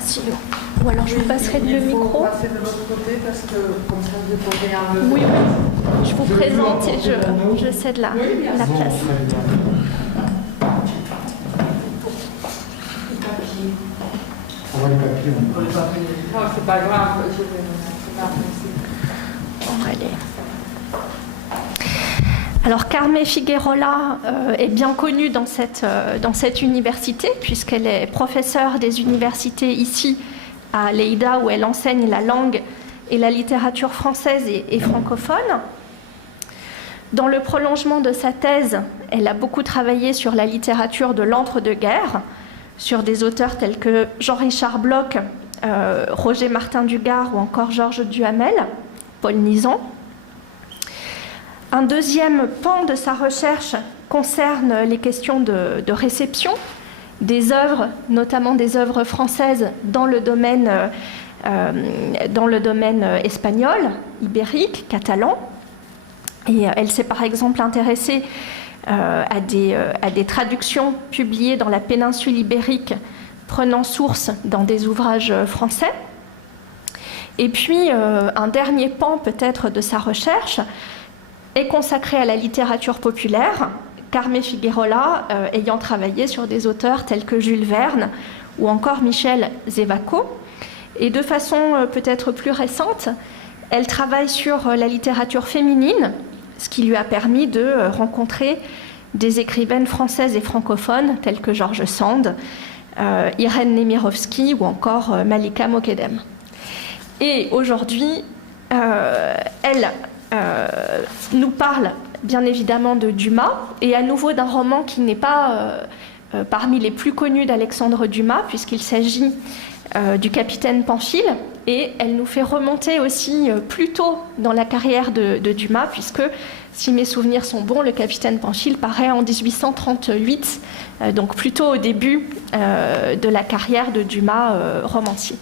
sinon. Ou alors je vous passerai le micro. Il faut passer de l'autre côté parce que comme ça je pourrais enlever. Oui, je vous présente et je cède la place. Non, c'est pas grave, je vais c'est pas possible. Alors Carmen Figuerola est bien connue dans cette université puisqu'elle est professeure des universités ici à Lleida où elle enseigne la langue et la littérature française et francophone. Dans le prolongement de sa thèse, elle a beaucoup travaillé sur la littérature de l'entre-deux-guerres, sur des auteurs tels que Jean-Richard Bloch, Roger Martin Dugard ou encore Georges Duhamel, Paul Nizan. Un deuxième pan de sa recherche concerne les questions de réception des œuvres, notamment des œuvres françaises dans le domaine espagnol, ibérique, catalan. Et elle s'est par exemple intéressée à des traductions publiées dans la péninsule ibérique prenant source dans des ouvrages français. Et puis, un dernier pan peut-être de sa recherche est consacré à la littérature populaire, Carmen Figuerola ayant travaillé sur des auteurs tels que Jules Verne ou encore Michel Zévaco. Et de façon peut-être plus récente, elle travaille sur la littérature féminine, ce qui lui a permis de rencontrer des écrivaines françaises et francophones telles que George Sand, Irène Nemirovsky ou encore Malika Mokedem. Et aujourd'hui, elle nous parle bien évidemment de Dumas et à nouveau d'un roman qui n'est pas parmi les plus connus d'Alexandre Dumas puisqu'il s'agit du Capitaine Pamphile, et elle nous fait remonter aussi plus tôt dans la carrière de Dumas puisque si mes souvenirs sont bons, le Capitaine Pamphile paraît en 1838, donc plutôt au début de la carrière de Dumas romancier.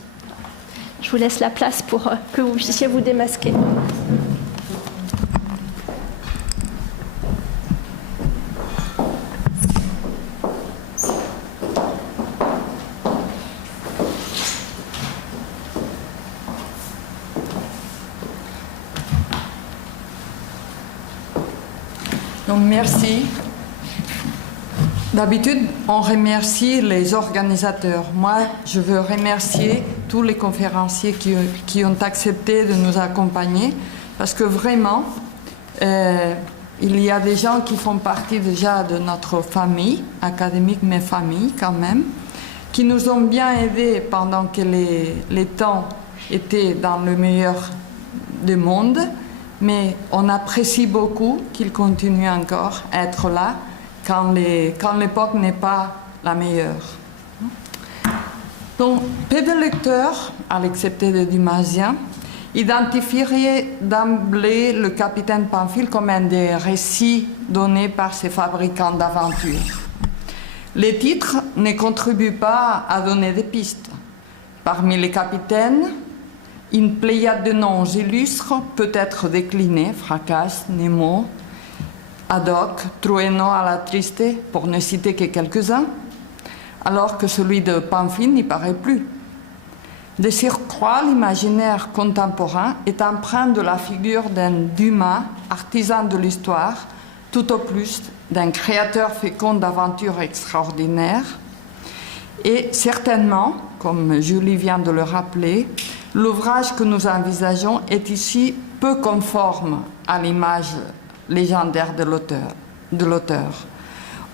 Je vous laisse la place pour que vous puissiez vous démasquer. Donc, merci. D'habitude, on remercie les organisateurs. Moi, je veux remercier tous les conférenciers qui ont accepté de nous accompagner parce que vraiment, il y a des gens qui font partie déjà de notre famille académique, mais famille quand même, qui nous ont bien aidés pendant que les temps étaient dans le meilleur du monde. Mais on apprécie beaucoup qu'ils continuent encore à être là quand l'époque n'est pas la meilleure. Donc, peu de lecteurs, à l'exception de Dumasien, identifieraient d'emblée le Capitaine Pamphile comme un des récits donnés par ces fabricants d'aventures. Les titres ne contribuent pas à donner des pistes. Parmi les capitaines, une pléiade de noms illustres peut être déclinée, Fracasse, Nemo, Haddock, Trueno à la Triste, pour ne citer que quelques-uns, alors que celui de Pamphile n'y paraît plus. De surcroît, l'imaginaire contemporain est empreint de la figure d'un Dumas, artisan de l'histoire, tout au plus d'un créateur fécond d'aventures extraordinaires, et certainement, comme Julie vient de le rappeler, l'ouvrage que nous envisageons est ici peu conforme à l'image légendaire de l'auteur.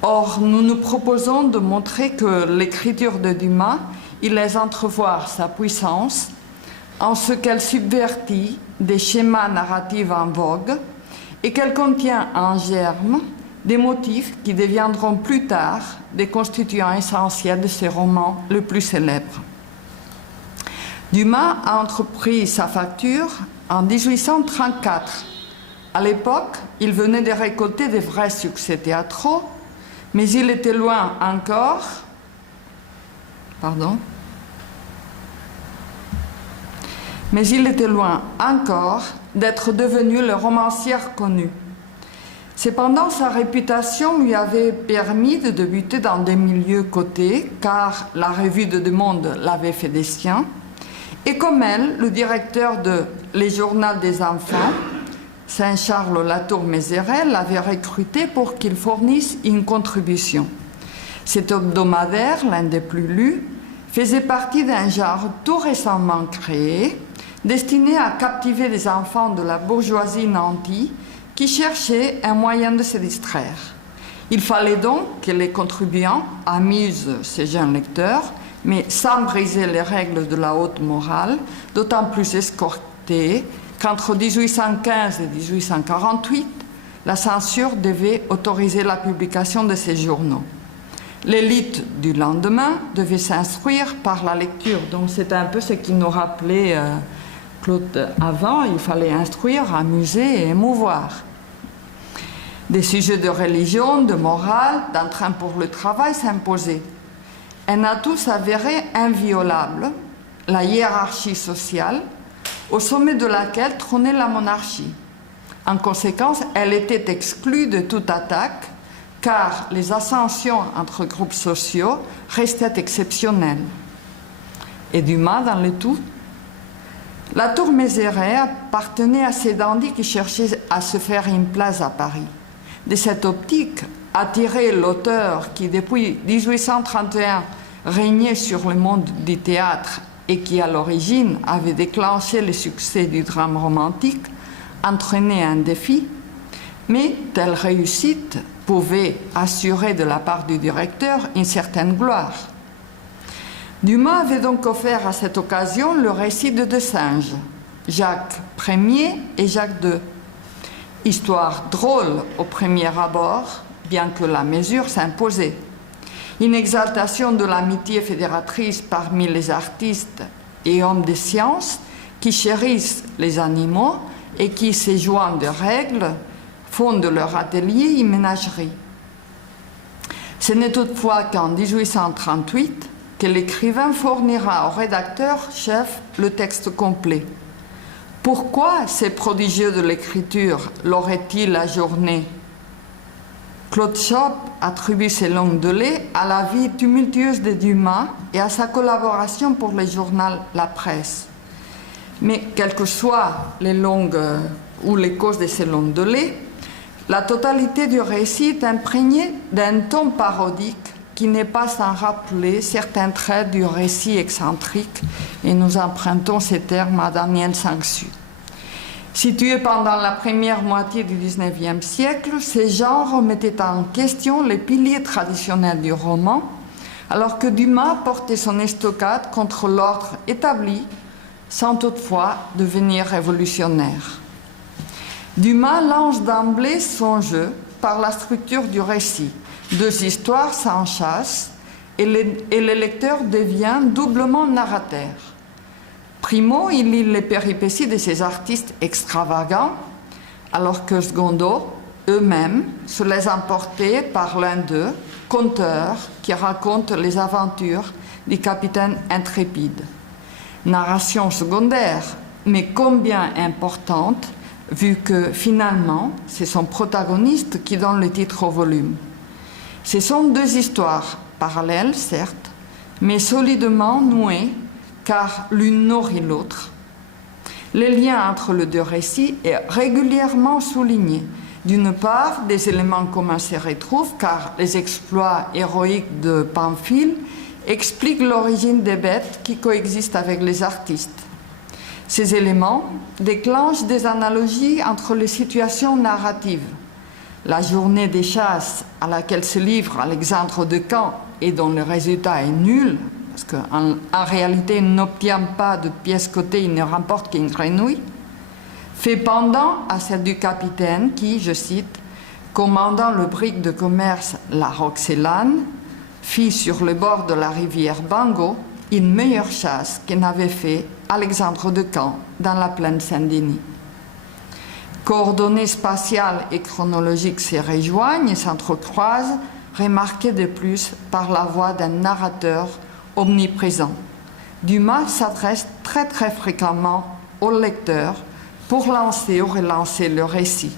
Or, nous nous proposons de montrer que l'écriture de Dumas, il laisse entrevoir sa puissance en ce qu'elle subvertit des schémas narratifs en vogue et qu'elle contient en germe des motifs qui deviendront plus tard des constituants essentiels de ses romans les plus célèbres. Dumas a entrepris sa facture en 1834. À l'époque, il venait de récolter de vrais succès théâtraux, mais il était loin encore d'être devenu le romancier connu. Cependant, sa réputation lui avait permis de débuter dans des milieux cotés, car la revue de Deux Mondes l'avait fait des siens. Et comme elle, le directeur de Les Journaux des enfants, Saint-Charles Latour-Mézeray, l'avait recruté pour qu'il fournisse une contribution. Cet hebdomadaire, l'un des plus lus, faisait partie d'un genre tout récemment créé, destiné à captiver les enfants de la bourgeoisie nantie qui cherchaient un moyen de se distraire. Il fallait donc que les contribuants amusent ces jeunes lecteurs, mais sans briser les règles de la haute morale, d'autant plus escortées qu'entre 1815 et 1848, la censure devait autoriser la publication de ces journaux. L'élite du lendemain devait s'instruire par la lecture. Donc c'est un peu ce qui nous rappelait Claude avant, il fallait instruire, amuser et émouvoir. Des sujets de religion, de morale, d'entrain pour le travail s'imposaient. Un atout s'avérait inviolable, la hiérarchie sociale, au sommet de laquelle trônait la monarchie. En conséquence, elle était exclue de toute attaque, car les ascensions entre groupes sociaux restaient exceptionnelles. Et Dumas dans le tout. Latour-Mézeray appartenait à ces dandys qui cherchaient à se faire une place à Paris. De cette optique, attirer l'auteur qui, depuis 1831, régnait sur le monde du théâtre et qui, à l'origine, avait déclenché le succès du drame romantique, entraînait un défi, mais telle réussite pouvait assurer de la part du directeur une certaine gloire. Dumas avait donc offert à cette occasion le récit de deux singes, Jacques Ier et Jacques II. Histoire drôle au premier abord, bien que la mesure s'imposait. Une exaltation de l'amitié fédératrice parmi les artistes et hommes de science qui chérissent les animaux et qui, se jouant de règles, font de leur atelier une ménagerie. Ce n'est toutefois qu'en 1838 que l'écrivain fournira au rédacteur-chef le texte complet. Pourquoi ces prodigieux de l'écriture l'auraient-ils ajourné? Claude Chope attribue ces longues délais à la vie tumultueuse de Dumas et à sa collaboration pour le journal La Presse. Mais quelles que soient les longues ou les causes de ces longues délais, la totalité du récit est imprégnée d'un ton parodique qui n'est pas sans rappeler certains traits du récit excentrique, et nous empruntons ces termes à Daniel Sansu. Situé pendant la première moitié du XIXe siècle, ces genres remettaient en question les piliers traditionnels du roman, alors que Dumas portait son estocade contre l'ordre établi, sans toutefois devenir révolutionnaire. Dumas lance d'emblée son jeu par la structure du récit. Deux histoires s'enchassent et le lecteur devient doublement narrateur. Primo, il lit les péripéties de ces artistes extravagants, alors que secondo, eux-mêmes, se laissent emporter par l'un d'eux, conteur, qui raconte les aventures du capitaine intrépide. Narration secondaire, mais combien importante, vu que finalement, c'est son protagoniste qui donne le titre au volume. Ce sont deux histoires parallèles, certes, mais solidement nouées, car l'une nourrit l'autre. Le lien entre les deux récits est régulièrement souligné. D'une part, des éléments communs se retrouvent, car les exploits héroïques de Pamphile expliquent l'origine des bêtes qui coexistent avec les artistes. Ces éléments déclenchent des analogies entre les situations narratives. La journée des chasses à laquelle se livre Alexandre de Camp et dont le résultat est nul, parce qu'en réalité il n'obtient pas de pièces cotées, il ne remporte qu'une grenouille, fait pendant à celle du capitaine qui, je cite, commandant le brick de commerce La Roxelane, fit sur le bord de la rivière Bango une meilleure chasse que n'avait fait Alexandre de Camp dans la plaine Saint-Denis. Coordonnées spatiales et chronologiques se rejoignent et s'entrecroisent, remarquées de plus par la voix d'un narrateur omniprésent. Dumas s'adresse très très fréquemment au lecteur pour lancer ou relancer le récit.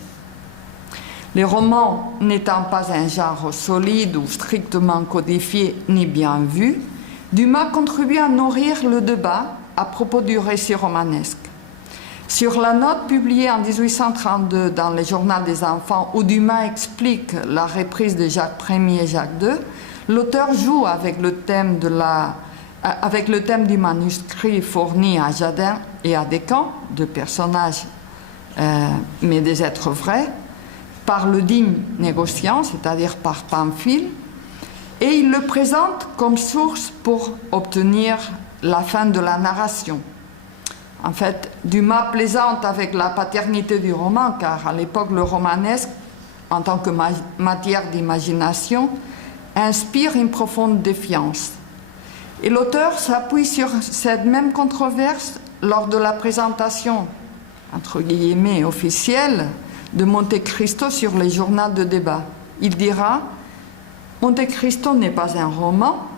Les romans n'étant pas un genre solide ou strictement codifié ni bien vu, Dumas contribue à nourrir le débat à propos du récit romanesque. Sur la note publiée en 1832 dans le Journal des enfants où Dumas explique la reprise de Jacques Ier et Jacques II, l'auteur joue avec le thème du manuscrit fourni à Jadin et à Descamps, deux personnages mais des êtres vrais, par le digne négociant, c'est-à-dire par Pamphile, et il le présente comme source pour obtenir la fin de la narration. En fait, Dumas plaisante avec la paternité du roman, car à l'époque, le romanesque, en tant que matière d'imagination, inspire une profonde défiance. Et l'auteur s'appuie sur cette même controverse lors de la présentation, entre guillemets, officielle de Monte Cristo sur les journaux de débat. Il dira « Monte Cristo n'est pas un roman,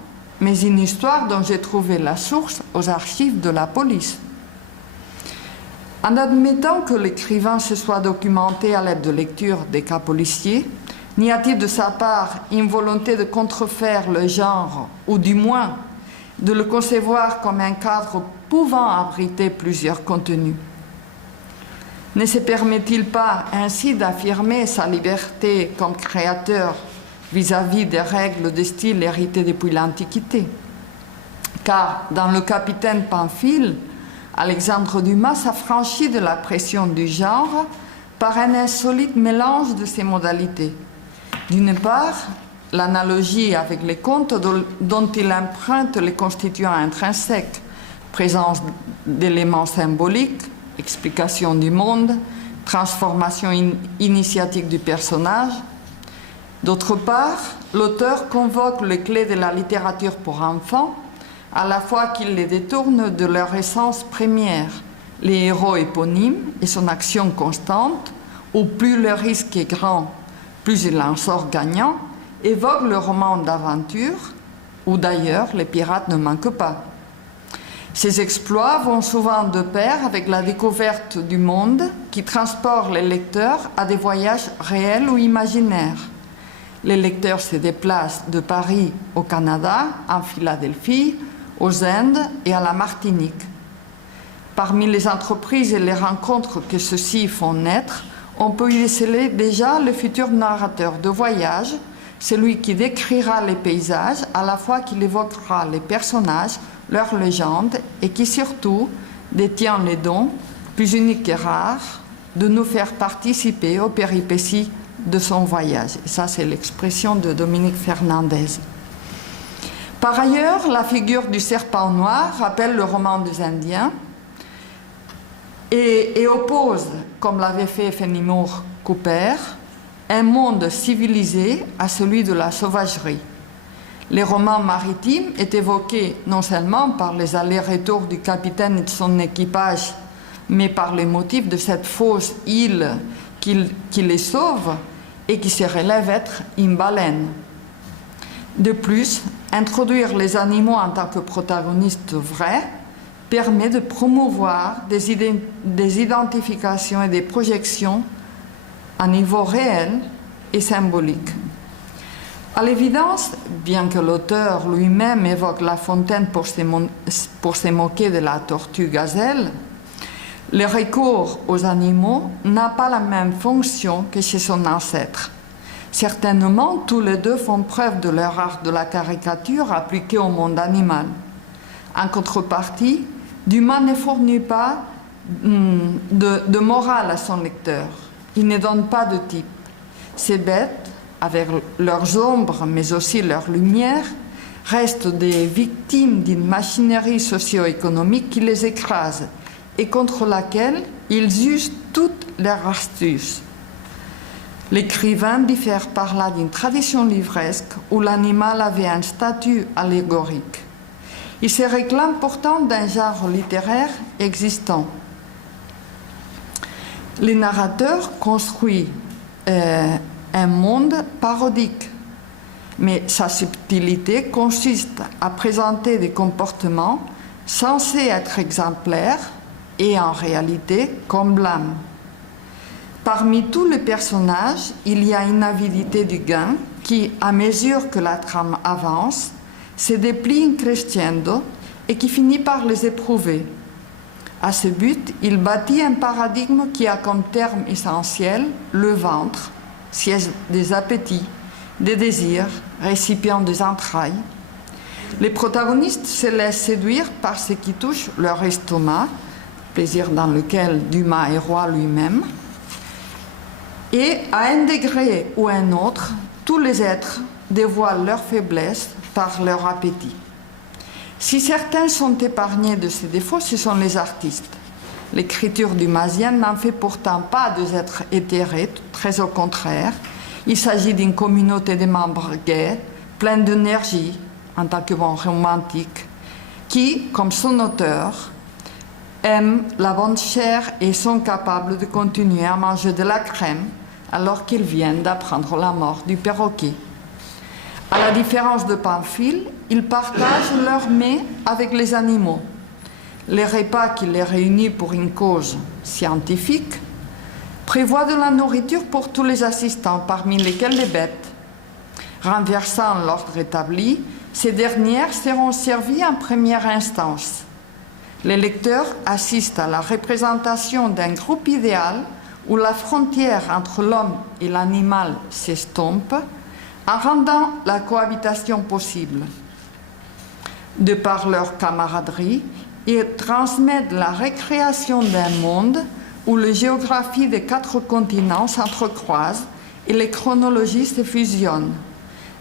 mais une histoire dont j'ai trouvé la source aux archives de la police. » En admettant que l'écrivain se soit documenté à l'aide de lecture des cas policiers, n'y a-t-il de sa part une volonté de contrefaire le genre, ou du moins de le concevoir comme un cadre pouvant abriter plusieurs contenus? Ne se permet-il pas ainsi d'affirmer sa liberté comme créateur vis-à-vis des règles de style héritées depuis l'Antiquité? Car dans Le Capitaine Pamphile, Alexandre Dumas s'affranchit de la pression du genre par un insolite mélange de ses modalités. D'une part, l'analogie avec les contes dont il emprunte les constituants intrinsèques, présence d'éléments symboliques, explication du monde, transformation initiatique du personnage. D'autre part, l'auteur convoque les clés de la littérature pour enfants, à la fois qu'il les détourne de leur essence première, les héros éponymes et son action constante, où plus le risque est grand, plus il en sort gagnant, évoque le roman d'aventure, où d'ailleurs les pirates ne manquent pas. Ces exploits vont souvent de pair avec la découverte du monde qui transporte les lecteurs à des voyages réels ou imaginaires. Les lecteurs se déplacent de Paris au Canada, en Philadelphie, aux Indes et à la Martinique. Parmi les entreprises et les rencontres que ceux-ci font naître, on peut y déceler déjà le futur narrateur de voyage, celui qui décrira les paysages à la fois qu'il évoquera les personnages, leurs légendes et qui surtout détient les dons, plus uniques et rares, de nous faire participer aux péripéties de son voyage. Et ça, c'est l'expression de Dominique Fernandez. Par ailleurs, la figure du serpent noir rappelle le roman des Indiens et oppose, comme l'avait fait Fenimore Cooper, un monde civilisé à celui de la sauvagerie. Les romans maritimes est évoqués non seulement par les allers-retours du capitaine et de son équipage, mais par les motifs de cette fausse île qui les sauve et qui se révèle être une baleine. De plus, introduire les animaux en tant que protagonistes vrais permet de promouvoir des identifications et des projections à niveau réel et symbolique. À l'évidence, bien que l'auteur lui-même évoque La Fontaine pour se moquer de la tortue gazelle, le recours aux animaux n'a pas la même fonction que chez son ancêtre. Certainement, tous les deux font preuve de leur art de la caricature appliquée au monde animal. En contrepartie, Dumas ne fournit pas de morale à son lecteur. Il ne donne pas de type. Ces bêtes, avec leurs ombres mais aussi leurs lumières, restent des victimes d'une machinerie socio-économique qui les écrase et contre laquelle ils usent toutes leurs astuces. L'écrivain diffère par là d'une tradition livresque où l'animal avait un statut allégorique. Il se réclame pourtant d'un genre littéraire existant. Le narrateur construit un monde parodique, mais sa subtilité consiste à présenter des comportements censés être exemplaires et en réalité comme blâme. Parmi tous les personnages, il y a une avidité du gain qui, à mesure que la trame avance, se déplie in crescendo et qui finit par les éprouver. À ce but, il bâtit un paradigme qui a comme terme essentiel le ventre, siège des appétits, des désirs, récipient des entrailles. Les protagonistes se laissent séduire par ce qui touche leur estomac, plaisir dans lequel Dumas est roi lui-même. Et à un degré ou un autre, tous les êtres dévoilent leur faiblesse par leur appétit. Si certains sont épargnés de ces défauts, ce sont les artistes. L'écriture dumazienne n'en fait pourtant pas des êtres éthérés, très au contraire. Il s'agit d'une communauté de membres gays, pleine d'énergie, en tant que bon romantique, qui, comme son auteur, aiment la bonne chair et sont capables de continuer à manger de la crème alors qu'ils viennent d'apprendre la mort du perroquet. À la différence de Pamphile, ils partagent leurs mets avec les animaux. Les repas qui les réunissent pour une cause scientifique prévoient de la nourriture pour tous les assistants, parmi lesquels les bêtes. Renversant l'ordre établi, ces dernières seront servies en première instance. Les lecteurs assistent à la représentation d'un groupe idéal où la frontière entre l'homme et l'animal s'estompe en rendant la cohabitation possible. De par leur camaraderie, ils transmettent la récréation d'un monde où les géographies des 4 continents s'entrecroisent et les chronologies se fusionnent.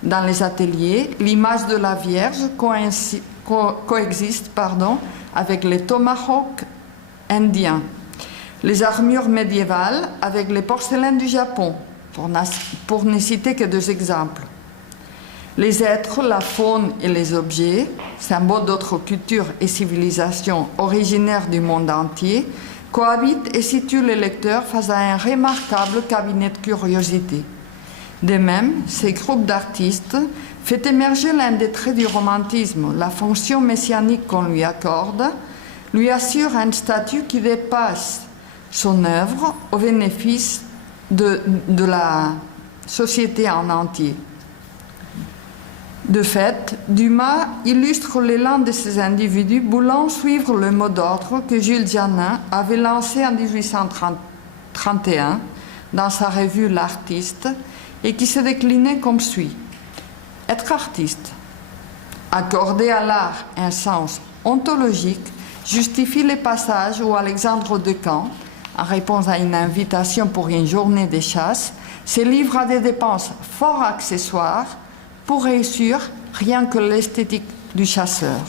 Dans les ateliers, l'image de la Vierge coexiste avec les tomahawks indiens, les armures médiévales avec les porcelaines du Japon, pour ne citer que 2 exemples. Les êtres, la faune et les objets, symboles d'autres cultures et civilisations originaires du monde entier, cohabitent et situent les lecteurs face à un remarquable cabinet de curiosité. De même, ces groupes d'artistes fait émerger l'un des traits du romantisme, la fonction messianique qu'on lui accorde, lui assure un statut qui dépasse son œuvre au bénéfice de la société en entier. De fait, Dumas illustre l'élan de ces individus voulant suivre le mot d'ordre que Jules Janin avait lancé en 1831 dans sa revue L'Artiste et qui se déclinait comme suit. Être artiste, accorder à l'art un sens ontologique, justifie les passages où Alexandre de Camp, en réponse à une invitation pour une journée de chasse, se livre à des dépenses fort accessoires pour réussir rien que l'esthétique du chasseur.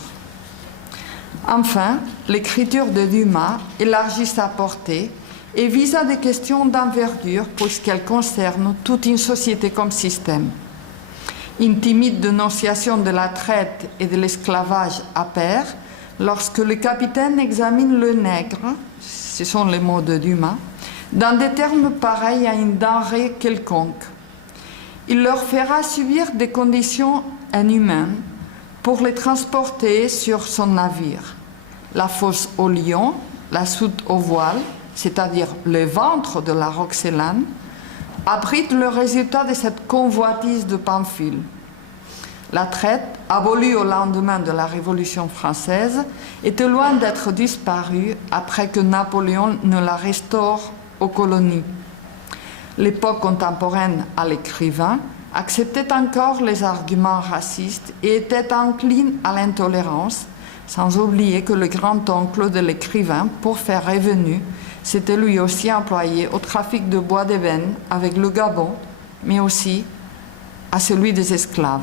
Enfin, l'écriture de Dumas élargit sa portée et vise à des questions d'envergure puisqu'elle concerne toute une société comme système. Une timide dénonciation de la traite et de l'esclavage apparaît lorsque le capitaine examine le nègre, ce sont les mots de Dumas, dans des termes pareils à une denrée quelconque. Il leur fera subir des conditions inhumaines pour les transporter sur son navire. La fosse au lion, la soute au voile, c'est-à-dire le ventre de la Roxelane, abrite le résultat de cette convoitise de Pamphile. La traite, abolie au lendemain de la Révolution française, était loin d'être disparue après que Napoléon ne la restaure aux colonies. L'époque contemporaine à l'écrivain acceptait encore les arguments racistes et était encline à l'intolérance, sans oublier que le grand-oncle de l'écrivain, pour faire revenu, s'était lui aussi employé au trafic de bois d'ébène avec le Gabon, mais aussi à celui des esclaves.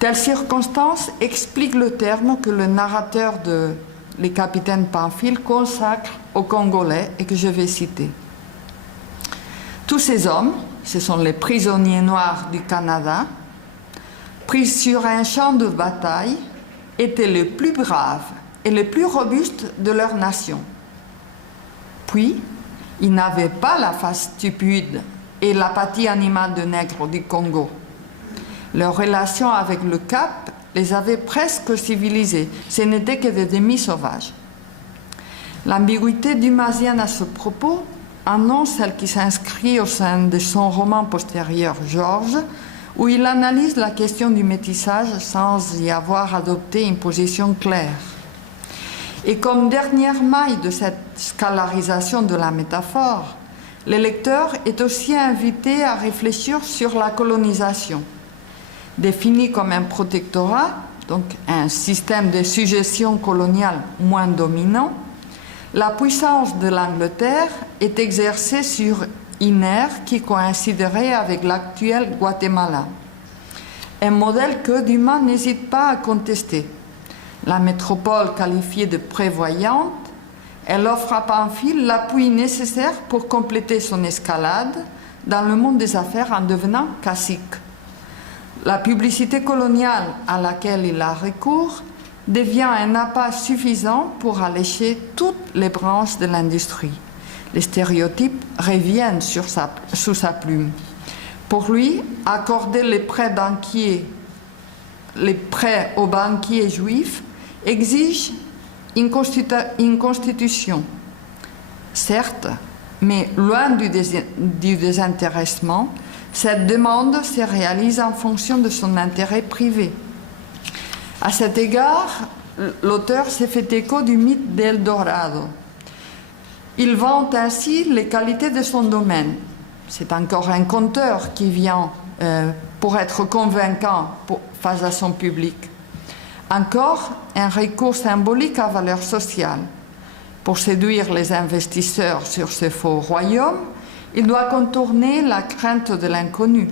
Telle circonstance explique le terme que le narrateur de Les Capitaines Pamphile consacre aux Congolais et que je vais citer. Tous ces hommes, ce sont les prisonniers noirs du Canada, pris sur un champ de bataille, étaient les plus braves et les plus robustes de leur nation. Puis, ils n'avaient pas la face stupide et l'apathie animale de nègres du Congo. Leur relation avec le Cap les avait presque civilisés. Ce n'étaient que des demi-sauvages. L'ambiguïté dumasienne à ce propos un nom, celle qui s'inscrit au sein de son roman postérieur Georges, où il analyse la question du métissage sans y avoir adopté une position claire. Et comme dernière maille de cette scalarisation de la métaphore, le lecteur est aussi invité à réfléchir sur la colonisation. Définie comme un protectorat, donc un système de sujétion coloniale moins dominant, la puissance de l'Angleterre est exercée sur une ère qui coïnciderait avec l'actuel Guatemala. Un modèle que Dumas n'hésite pas à contester. La métropole qualifiée de prévoyante, elle offre à Pamphile l'appui nécessaire pour compléter son escalade dans le monde des affaires en devenant cacique. La publicité coloniale à laquelle il a recours devient un appât suffisant pour allécher toutes les branches de l'industrie. Les stéréotypes reviennent sous sa plume. Pour lui, accorder les prêts aux banquiers juifs exige une constitution, certes, mais loin du désintéressement, cette demande se réalise en fonction de son intérêt privé. À cet égard, l'auteur s'est fait écho du mythe d'Eldorado. Il vante ainsi les qualités de son domaine. C'est encore un conteur qui vient pour être convaincant face à son public. Encore un recours symbolique à valeur sociale. Pour séduire les investisseurs sur ce faux royaume, il doit contourner la crainte de l'inconnu.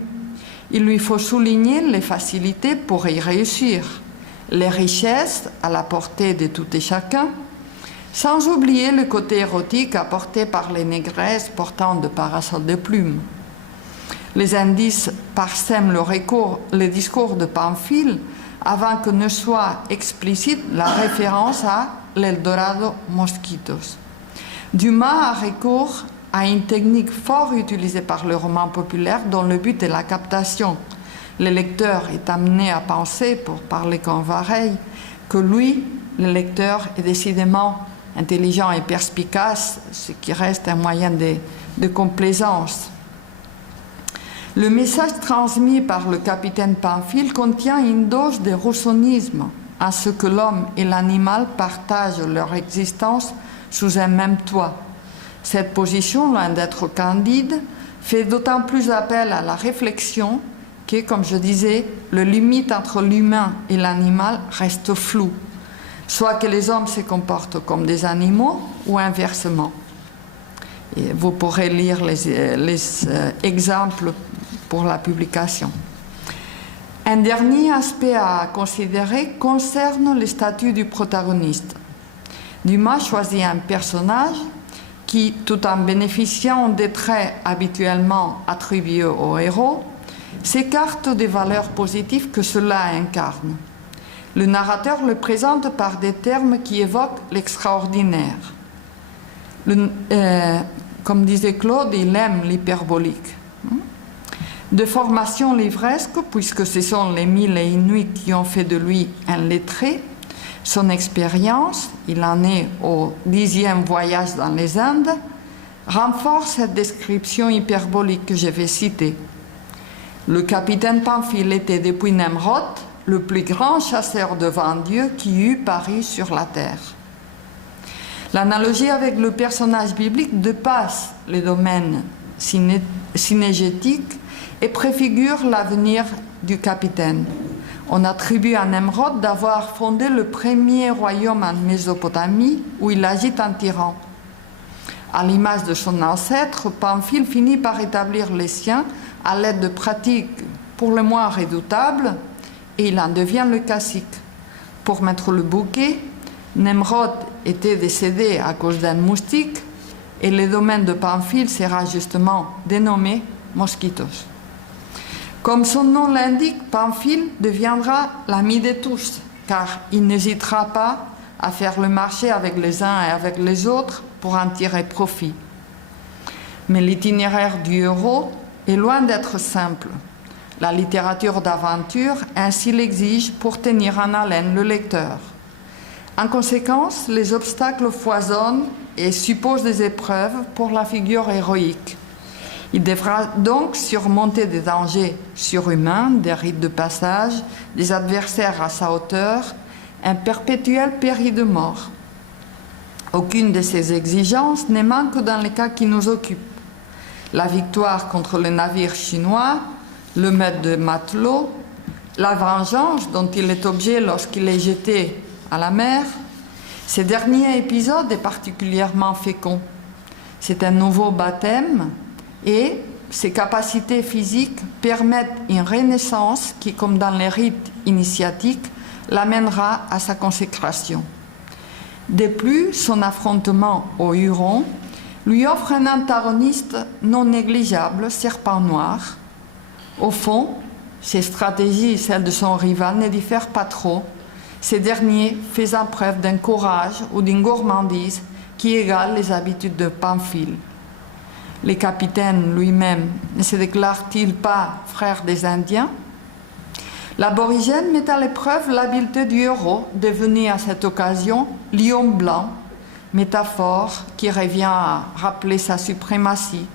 Il lui faut souligner les facilités pour y réussir, les richesses à la portée de tout et chacun, sans oublier le côté érotique apporté par les négresses portant de parasols de plumes. Les indices parsèment le discours de Pamphile avant que ne soit explicite la référence à l'Eldorado Mosquitos. Dumas a recours à une technique fort utilisée par le roman populaire dont le but est la captation. Le lecteur est amené à penser, pour parler comme Vareille, que lui, le lecteur, est décidément intelligent et perspicace, ce qui reste un moyen de complaisance. Le message transmis par le capitaine Pamphile contient une dose de rousseaunisme à ce que l'homme et l'animal partagent leur existence sous un même toit. Cette position, loin d'être candide, fait d'autant plus appel à la réflexion que, comme je disais, le limite entre l'humain et l'animal reste flou, soit que les hommes se comportent comme des animaux ou inversement. Et vous pourrez lire les exemples pour la publication. Un dernier aspect à considérer concerne le statut du protagoniste. Dumas choisit un personnage qui, tout en bénéficiant des traits habituellement attribués au héros, s'écarte des valeurs positives que cela incarne. Le narrateur le présente par des termes qui évoquent l'extraordinaire. Comme disait Claude, il aime l'hyperbolique. De formation livresque, puisque ce sont les 1000 et une nuits qui ont fait de lui un lettré, son expérience, il en est au 10e voyage dans les Indes, renforce cette description hyperbolique que je vais citer. Le capitaine Pamphile était depuis Nemrod le plus grand chasseur devant Dieu qui eût paru sur la terre. L'analogie avec le personnage biblique dépasse les domaines synégétiques et préfigure l'avenir du capitaine. On attribue à Nemrod d'avoir fondé le premier royaume en Mésopotamie où il agit en tyran. À l'image de son ancêtre, Pamphile finit par établir les siens à l'aide de pratiques pour le moins redoutables et il en devient le cacique. Pour mettre le bouquet, Nemrod était décédé à cause d'un moustique et le domaine de Pamphile sera justement dénommé Mosquitos. Comme son nom l'indique, Pamphile deviendra l'ami de tous, car il n'hésitera pas à faire le marché avec les uns et avec les autres pour en tirer profit. Mais l'itinéraire du héros est loin d'être simple. La littérature d'aventure ainsi l'exige pour tenir en haleine le lecteur. En conséquence, les obstacles foisonnent et suppose des épreuves pour la figure héroïque. Il devra donc surmonter des dangers surhumains, des rites de passage, des adversaires à sa hauteur, un perpétuel péril de mort. Aucune de ces exigences ne manque dans les cas qui nous occupent. La victoire contre le navire chinois, le meurtre de matelot, la vengeance dont il est objet lorsqu'il est jeté à la mer. Ce dernier épisode est particulièrement fécond. C'est un nouveau baptême et ses capacités physiques permettent une renaissance qui, comme dans les rites initiatiques, l'amènera à sa consécration. De plus, son affrontement au Huron lui offre un antagoniste non négligeable, Serpent Noir. Au fond, ses stratégies et celles de son rival ne diffèrent pas trop, ces derniers faisant preuve d'un courage ou d'une gourmandise qui égale les habitudes de Pamphile. Le capitaine lui-même ne se déclare-t-il pas frère des Indiens? L'aborigène met à l'épreuve l'habileté du héros, devenu à cette occasion lion blanc, métaphore qui revient à rappeler sa suprématie.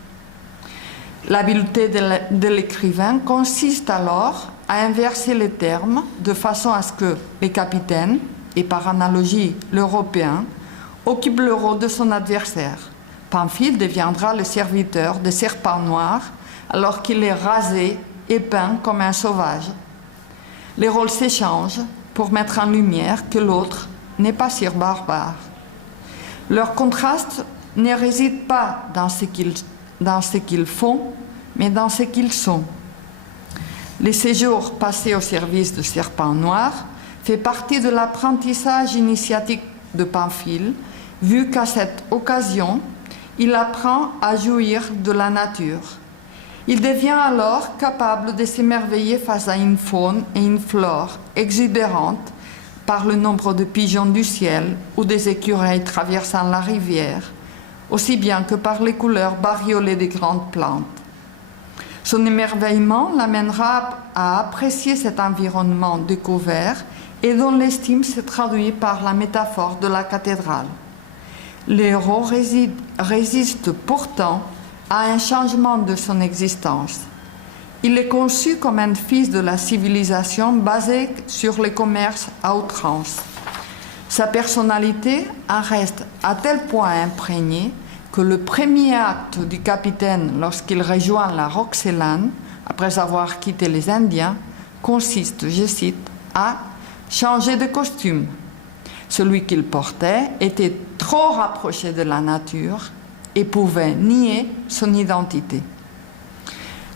L'habileté de l'écrivain consiste alors à inverser les termes de façon à ce que le capitaine, et par analogie l'Européen, occupe le rôle de son adversaire. Pamphile deviendra le serviteur de Serpent Noir alors qu'il est rasé et peint comme un sauvage. Les rôles s'échangent pour mettre en lumière que l'autre n'est pas si barbare. Leur contraste ne réside pas dans ce qu'ils font, mais dans ce qu'ils sont. Les séjours passés au service de Serpent Noir fait partie de l'apprentissage initiatique de Pamphile, vu qu'à cette occasion, il apprend à jouir de la nature. Il devient alors capable de s'émerveiller face à une faune et une flore exubérantes par le nombre de pigeons du ciel ou des écureuils traversant la rivière, aussi bien que par les couleurs bariolées des grandes plantes. Son émerveillement l'amènera à apprécier cet environnement découvert et dont l'estime se traduit par la métaphore de la cathédrale. Le héros résiste pourtant à un changement de son existence. Il est conçu comme un fils de la civilisation basé sur le commerce à outrance. Sa personnalité en reste à tel point imprégnée que le premier acte du capitaine lorsqu'il rejoint la Roxelane, après avoir quitté les Indiens, consiste, je cite, à changer de costume. Celui qu'il portait était trop rapproché de la nature et pouvait nier son identité.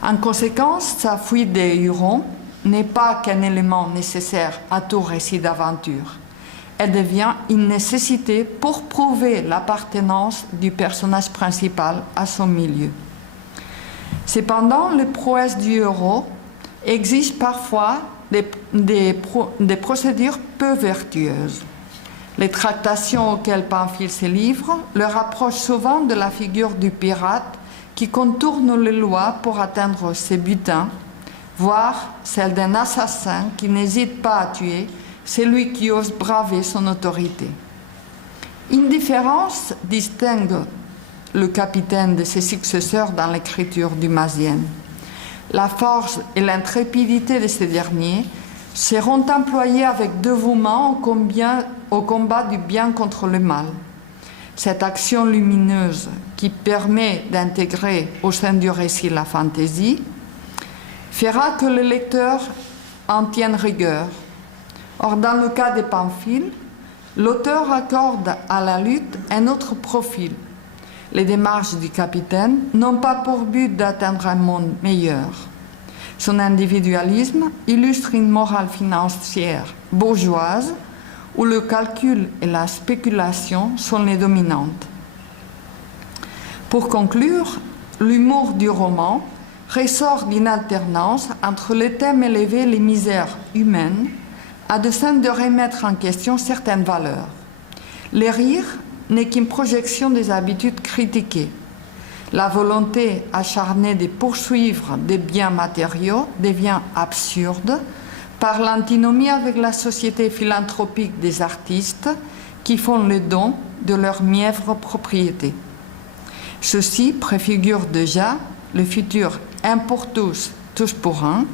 En conséquence, sa fuite des Hurons n'est pas qu'un élément nécessaire à tout récit d'aventure. Elle devient une nécessité pour prouver l'appartenance du personnage principal à son milieu. Cependant, les prouesses du héros exigent parfois des procédures peu vertueuses. Les tractations auxquelles Pamphile se livre le rapprochent souvent de la figure du pirate qui contourne les lois pour atteindre ses butins, voire celle d'un assassin qui n'hésite pas à tuer celui qui ose braver son autorité. Une différence distingue le capitaine de ses successeurs dans l'écriture dumazienne. La force et l'intrépidité de ces derniers seront employés avec dévouement au combat du bien contre le mal. Cette action lumineuse qui permet d'intégrer au sein du récit la fantaisie fera que le lecteur en tienne rigueur. Or, dans le cas de Pamphile, l'auteur accorde à la lutte un autre profil. Les démarches du capitaine n'ont pas pour but d'atteindre un monde meilleur. Son individualisme illustre une morale financière bourgeoise où le calcul et la spéculation sont les dominantes. Pour conclure, l'humour du roman ressort d'une alternance entre les thèmes élevés et les misères humaines à dessein de remettre en question certaines valeurs. Le rire n'est qu'une projection des habitudes critiquées. La volonté acharnée de poursuivre des biens matériaux devient absurde par l'antinomie avec la société philanthropique des artistes qui font le don de leurs mièvres propriétés. Ceci préfigure déjà le futur un pour tous, tous pour un,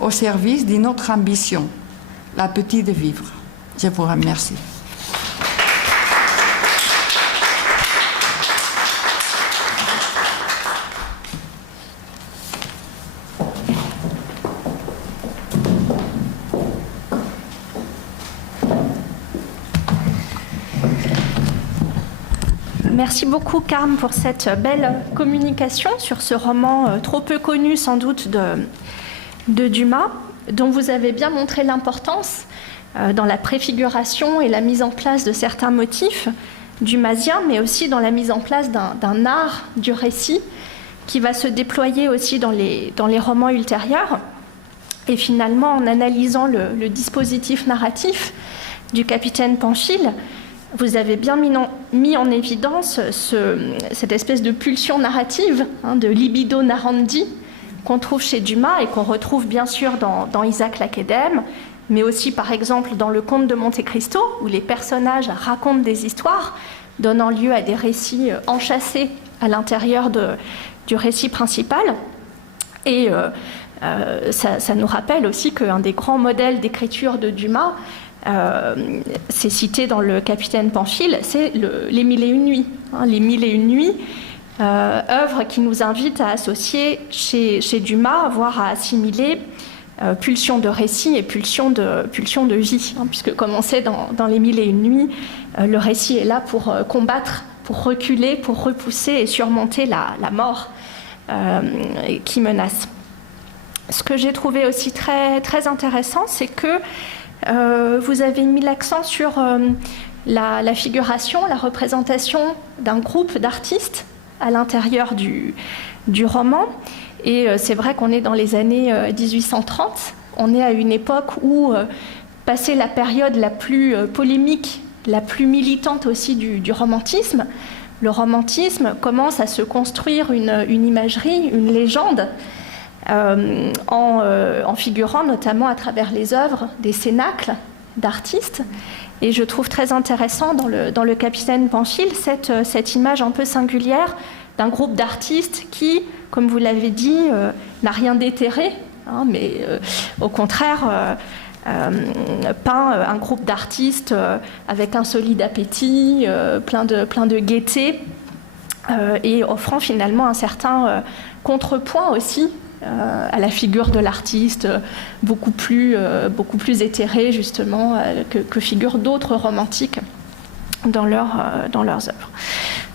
au service d'une autre ambition, l'appétit de vivre. Je vous remercie. Merci beaucoup, Carme, pour cette belle communication sur ce roman trop peu connu, sans doute, de Dumas, dont vous avez bien montré l'importance dans la préfiguration et la mise en place de certains motifs dumasiens, mais aussi dans la mise en place d'un art du récit qui va se déployer aussi dans les romans ultérieurs. Et finalement, en analysant le dispositif narratif du capitaine Panfil, vous avez bien mis en évidence cette espèce de pulsion narrative, de libido narrandi, qu'on trouve chez Dumas et qu'on retrouve bien sûr dans Isaac l'Acadème, mais aussi par exemple dans Le Comte de Monte Cristo, où les personnages racontent des histoires, donnant lieu à des récits enchâssés à l'intérieur du récit principal. Et ça nous rappelle aussi qu'un des grands modèles d'écriture de Dumas, c'est cité dans Le Capitaine Panfil, c'est les Mille et une nuits. Les Mille et une nuits, œuvre qui nous invite à associer chez Dumas, voire à assimiler pulsion de récit et pulsion de vie, puisque comme on sait dans Les Mille et une nuits, le récit est là pour combattre, pour reculer, pour repousser et surmonter la mort qui menace. Ce que j'ai trouvé aussi très, très intéressant, c'est que vous avez mis l'accent sur la figuration, la représentation d'un groupe d'artistes à l'intérieur du roman. Et c'est vrai qu'on est dans les années 1830. On est à une époque où, passé la période la plus polémique, la plus militante aussi du romantisme, le romantisme commence à se construire une imagerie, une légende, en figurant notamment à travers les œuvres des cénacles d'artistes. Et je trouve très intéressant dans le Capitaine Panfil cette image un peu singulière d'un groupe d'artistes qui, comme vous l'avez dit, n'a rien d'éthéré, mais au contraire peint un groupe d'artistes avec un solide appétit, plein de gaieté, et offrant finalement un certain contrepoint aussi à la figure de l'artiste, beaucoup plus éthérée justement que figurent d'autres romantiques dans leurs œuvres.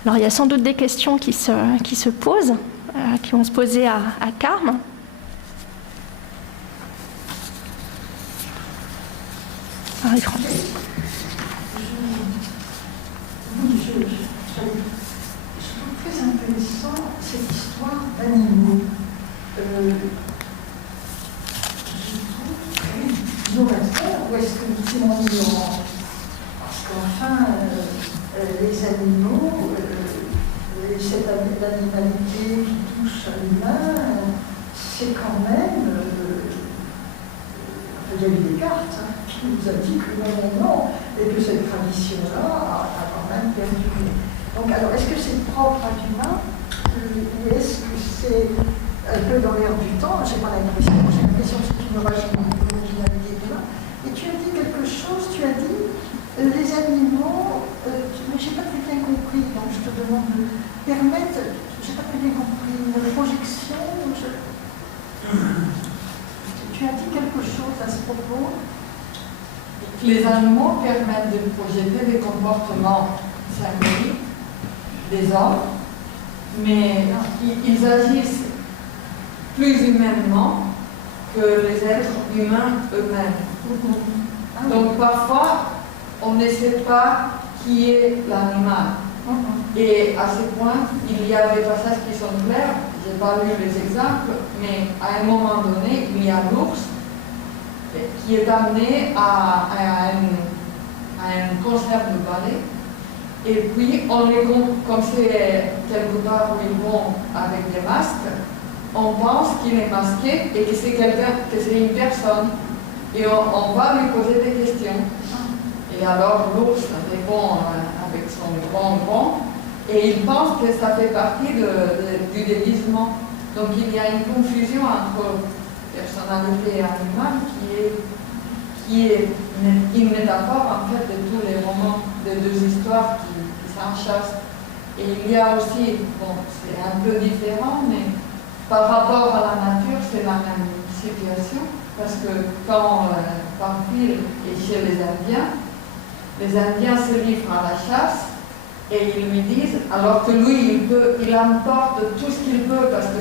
Alors il y a sans doute des questions qui se posent, qui vont se poser à Carme. Marie-France. Je trouve très intéressant cette histoire d'animaux. Je trouve très novateur, ou est-ce que c'est mon ignorance? Parce qu'enfin, les animaux, cette animalité qui touche à l'humain, c'est quand même... il y a eu Descartes qui nous a dit que non, et que cette tradition-là a quand même perduré. Donc, alors, est-ce que c'est propre à Dumas, ou est-ce que c'est un peu dans l'air du temps? J'ai l'impression que c'est une originalité de Dumas. Et tu as dit quelque chose, tu as dit les animaux, mais j'ai pas très bien compris, donc je te demande de permettre, j'ai pas très bien compris, une projection. Tu as dit quelque chose à ce propos? Les animaux permettent de projeter des comportements symboliques des hommes, mais ils agissent plus humainement que les êtres humains eux-mêmes. Donc parfois, on ne sait pas qui est l'animal. Et à ce point, il y a des passages qui sont clairs. Je n'ai pas lu les exemples, mais à un moment donné, il y a l'ours qui est amené à un concert de ballet. Et puis, on est comme c'est quelque part où ils vont avec des masques, on pense qu'il est masqué et que c'est quelqu'un, que c'est une personne. Et on va lui poser des questions. Et alors l'ours répond avec son grand, et il pense que ça fait partie du déguisement. Donc il y a une confusion entre personnalité animale qui est une métaphore en fait de tous les romans, de deux histoires qui s'enchassent. Et il y a aussi, bon, c'est un peu différent, mais par rapport à la nature, c'est la même situation, parce que quand Pamphile est chez les Indiens se livrent à la chasse, et ils lui disent, alors que lui, il emporte tout ce qu'il peut, parce que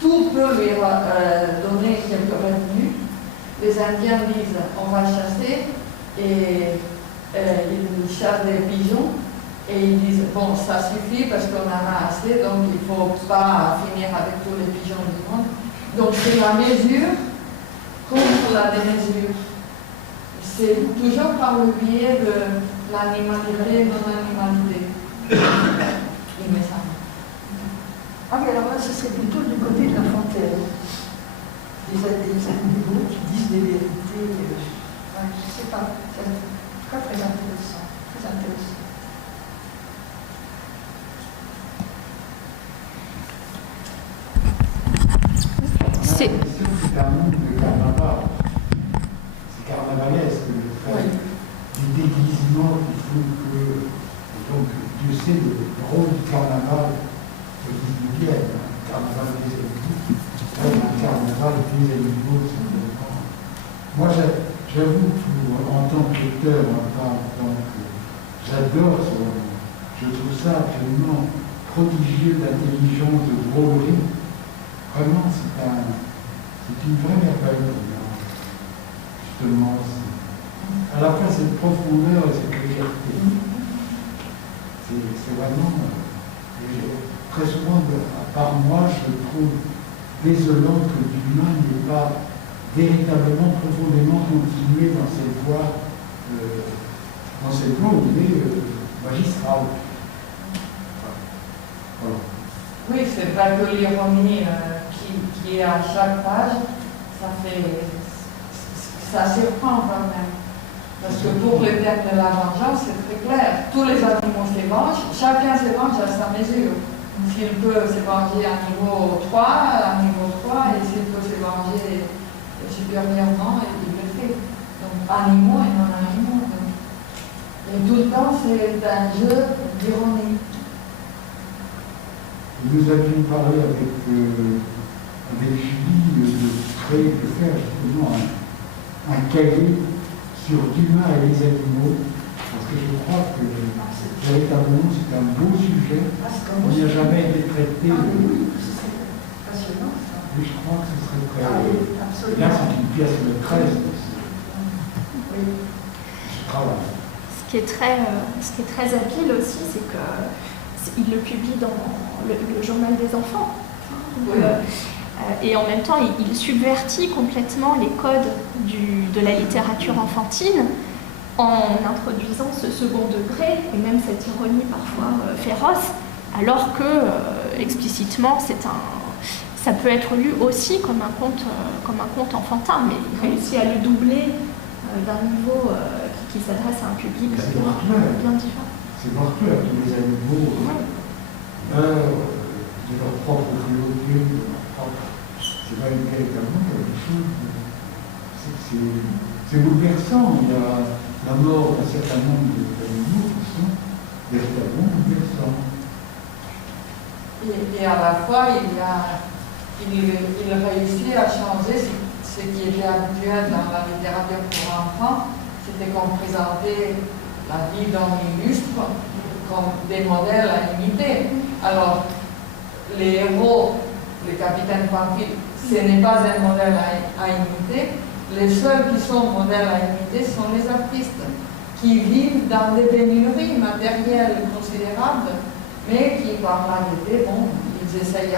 tout peut lui donner quelques revenus. Les Indiens disent, on va chasser, et ils chassent des pigeons, et ils disent, bon, ça suffit parce qu'on en a assez, donc il ne faut pas finir avec tous les pigeons du monde. Donc c'est la mesure contre la démesure. C'est toujours par le biais de l'animalité et non-animalité. Il me semble. Ah oui, alors là, ce serait plutôt du côté de La Fontaine. Des animaux qui disent des vérités. Ouais, je ne sais pas. C'est très, très intéressant. Très intéressant. C'est un monde de carnaval. C'est carnavalesque le fait du déguisement qui faut que. Donc, Dieu sait le rôle du carnaval qui nous vienne. Le carnaval des animaux. Un carnaval des animaux, simplement. Moi, j'avoue que, en tant qu'auteur, j'adore ce roman. Je trouve ça absolument prodigieux d'intelligence, de drôlerie. Vraiment, c'est une vraie merveille, justement. À la fois cette profondeur et cette légèreté. C'est vraiment. Très souvent, par moi, je trouve désolant que l'humain n'ait pas véritablement, profondément continué dans cette voie où il est magistral. Voilà. Oui, c'est vrai que l'ironie qui est à chaque page, ça surprend quand même. Parce que pour le thème de la vengeance, c'est très clair. Tous les animaux se vengent, chacun se venge à sa mesure. S'il peut se venger à niveau 3, et s'il peut se venger supérieurement, il le fait. Donc animaux et non animaux. Et tout le temps, c'est un jeu d'ironie. Nous avions parlé avec Julie de faire justement un cahier sur l'humain et les animaux, parce que je crois que véritablement c'est un beau sujet qui n'a jamais été traité. Oui, c'est passionnant ça. Et je crois que ce serait très. Absolument. Là, c'est une pièce de 13 aussi. Oui. Ce travail. Ce qui est très habile aussi, c'est qu'il le publie dans le journal des enfants. Oui. Et en même temps, il subvertit complètement les codes de la littérature enfantine en introduisant ce second degré et même cette ironie parfois féroce, alors que explicitement, ça peut être lu aussi comme un conte enfantin, mais il réussit à le doubler d'un niveau qui s'adresse à un public bien différent. C'est mortel, tous les animaux de leur propre cruauté, de leur propre. C'est pas véritablement quelque chose. C'est bouleversant. Il y a la mort d'un certain nombre d'animaux qui sont véritablement bouleversants. Et à la fois, il réussit à changer ce qui était habituel dans la littérature pour enfants, c'était qu'on présentait la vie d'un illustre comme des modèles à imiter. Alors, les héros, le capitaine Pamphile, ce n'est pas un modèle à imiter. Les seuls qui sont modèles à imiter sont les artistes, qui vivent dans des pénuries matérielles considérables, mais qui, par variété, ils essayent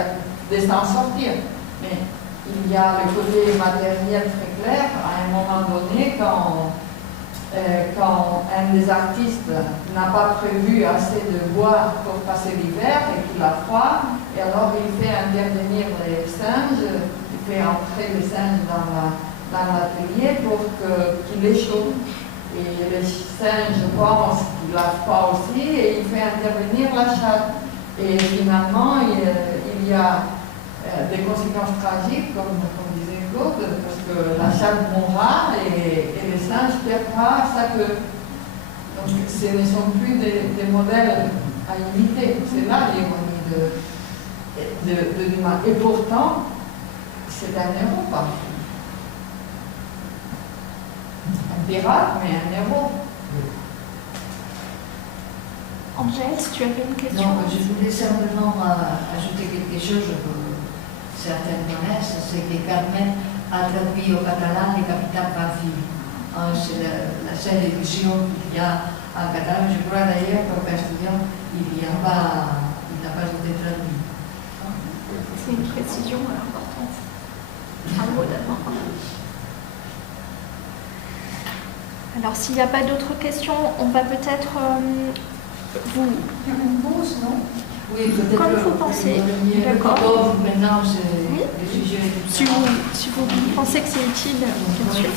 de s'en sortir. Mais il y a le côté matériel très clair. À un moment donné, quand un des artistes n'a pas prévu assez de bois pour passer l'hiver et qu'il a froid, et alors il fait intervenir les singes, il fait entrer les singes dans l'atelier pour qu'il ait chaud. Et les singes, je pense qu'ils ne lavent pas aussi, et il fait intervenir la chatte. Et finalement, il y a des conséquences tragiques, comme disait Claude, parce que la chatte mourra et les singes perdra sa queue. Donc ce ne sont plus des modèles à imiter. C'est là l'ironie de l'humain. Et pourtant, c'est un héros parfois. Un pirate, mais un héros. Angèle, si tu avais une question. Non, je voulais simplement ajouter quelque chose que certains connaissent, c'est que Carmen a traduit au catalan les Capitaines Pamphile. C'est la seule édition qu'il y a en catalan. Je crois d'ailleurs qu'en castillan, il n'a pas été traduit. C'est une précision importante. Bravo d'abord. Alors, s'il n'y a pas d'autres questions, on va peut-être vous... Une pause, non? Oui, peut-être. Comme vous pensez. D'accord. Maintenant, c'est Oui. le sujet. Si vous pensez que c'est utile, bien sûr.